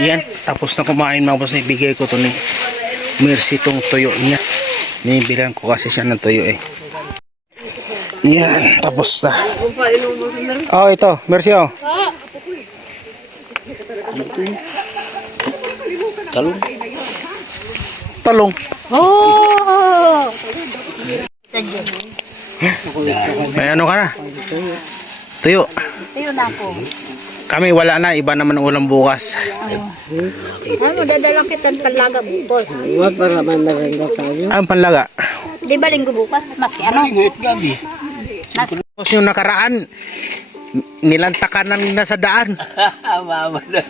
Yan, tapos na kumain mga boss. Ibigay ko to ni Mercy tong tuyo niya. Nibilan ko kasi siya ng tuyo eh. Yan, tapos na. Oh, ito, Mercy oh. Talong. Talong. Oh! May ano ka na? Tuyo. Tuyo na ako. Kami wala na, iba naman ang ulam bukas. Ano, dadalang kita ng panlaga bukas. Huwag para may maganda tayo. Ang panlaga. Di ba linggo bukas? Maski ano? Gabi. Tapos yung nakaraan, nilantakan na sa daan. Mama na.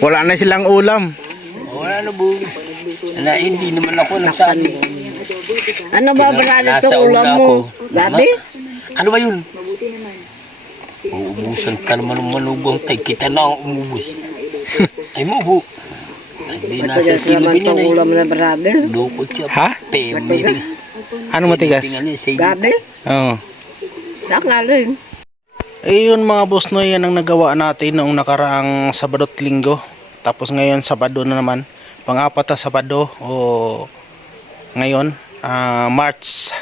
Wala na silang ulam. Wala na bukas. Na hindi naman ako nagsabi. Ano ba brother Nasa itong ulam una mo? ako. Gabi? Ano ba yun? Uubusan ka naman ng manubang tay. Kita na ang umubus. Ay mo bu. Hindi nasa silibin yun eh. Ulam na brother? Loko siya. Ha? Pemili. Ano matigas? Gabi? Oo. Naklalo yun. Eh yun mga boss no, yan ang nagawa natin noong nakaraang Sabado at Linggo. Tapos ngayon Sabado na naman. Pang-apat na Sabado o ngayon March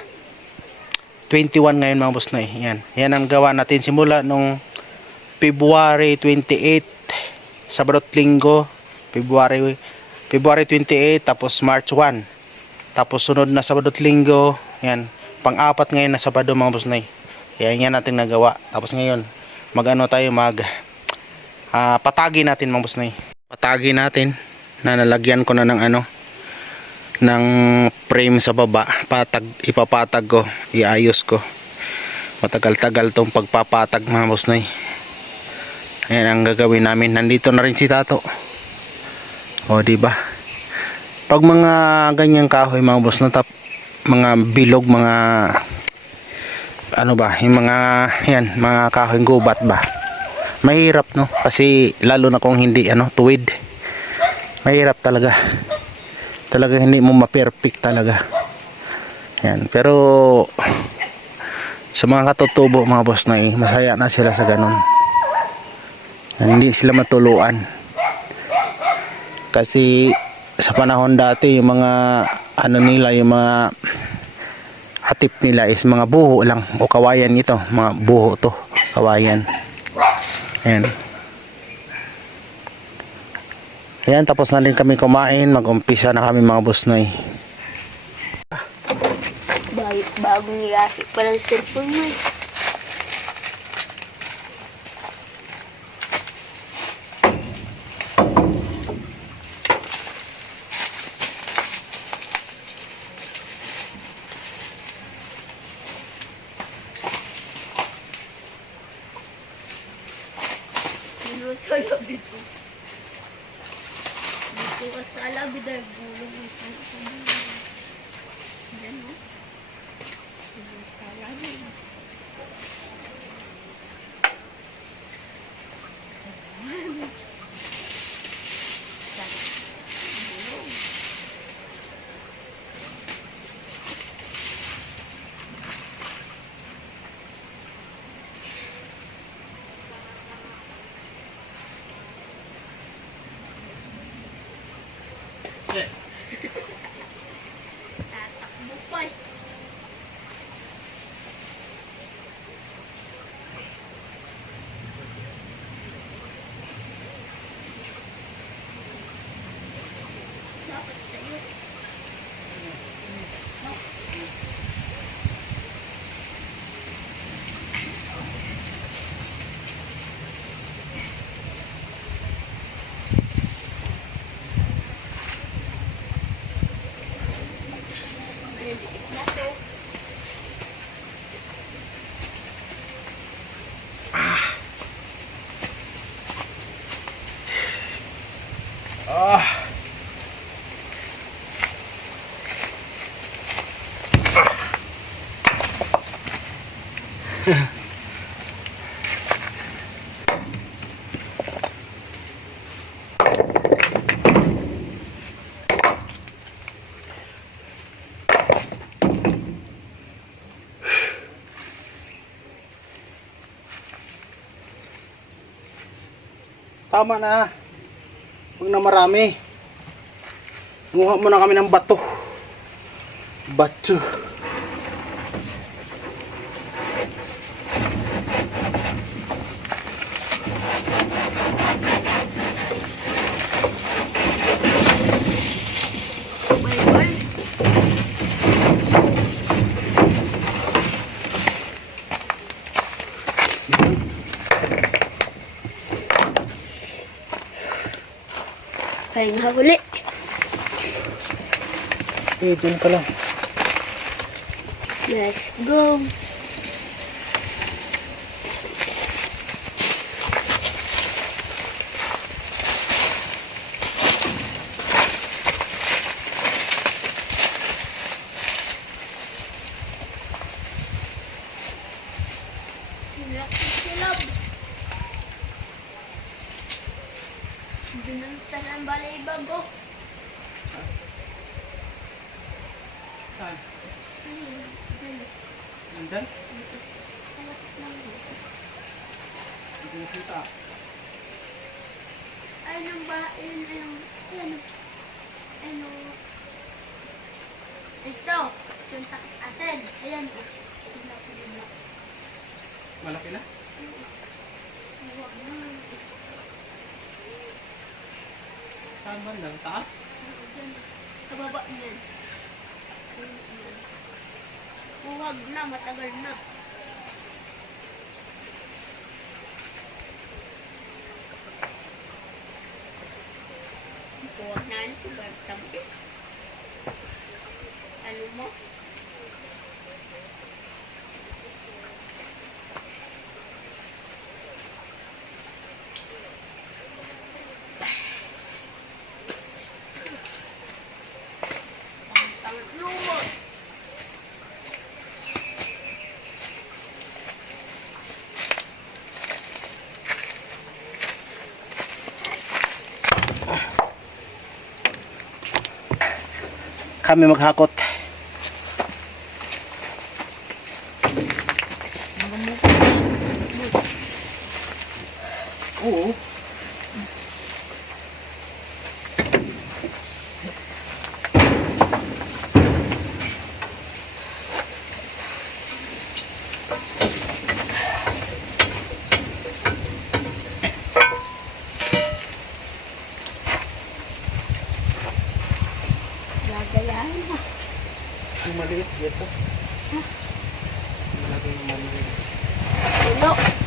21 ngayon mga boss no eh. Yan ang gawa natin simula nung February 28 Sabado at Linggo, February 28 tapos March 1. Tapos sunod na Sabado at Linggo, yan, pang-apat ngayon na Sabado mga boss no eh. Yan natin nagawa. Tapos ngayon mag-ano tayo patagi natin mga boss no eh. Patagi natin na nalagyan ko na ng ano ng frame sa baba, ipapatag ko, iayos ko. Matagal-tagal tong pagpapatag mga boss noy. Ayan ang gagawin namin. Nandito na rin si Tato. O di ba? Pag mga ganyang kahoy mga boss no, mga bilog, mga ano ba, yung mga yan, mga kahoy gubat ba. Mahirap no, kasi lalo na kung hindi tuwid. Mahirap talaga. Talaga hindi mo ma-perfect talaga. Yan, pero sa mga katutubo mga boss na masaya na sila sa ganun. Yan, hindi sila matuluan. Kasi sa panahon dati yung mga nila, yung mga atip nila is mga buho lang o kawayan ito, mga buho to, kawayan. Yan. Ayan, tapos na rin kami kumain. Mag-umpisa na kami mga boss noy. Bagong nilasi pa ng cellphone mo. Sa labi ko. Dito sa labi dahil gulong ito. Diyan mo. Sa labi. Tatakbo pa eh. Dapat sa'yo. Tama na. Huwag na marami. Nguha muna kami ng bato. Bato. Kaya nga huli. Eh, dyan ka lang. Let's go. Silab. Binunta ng balay bago. Saan? Nandun? Hindi nakita. Ay, nang ba, ano, ito, yung asen, ayan, Malaki na? Saan bandang? Taas? Sa baba niyan. Huwag na, matagal na. Huwag na, ano si Bartabis? Ano mo? Tangat lumot. Kami maghakot. Oo. Gagayahin na. Yung maliit dito. Malaki yung maliit. Ulo.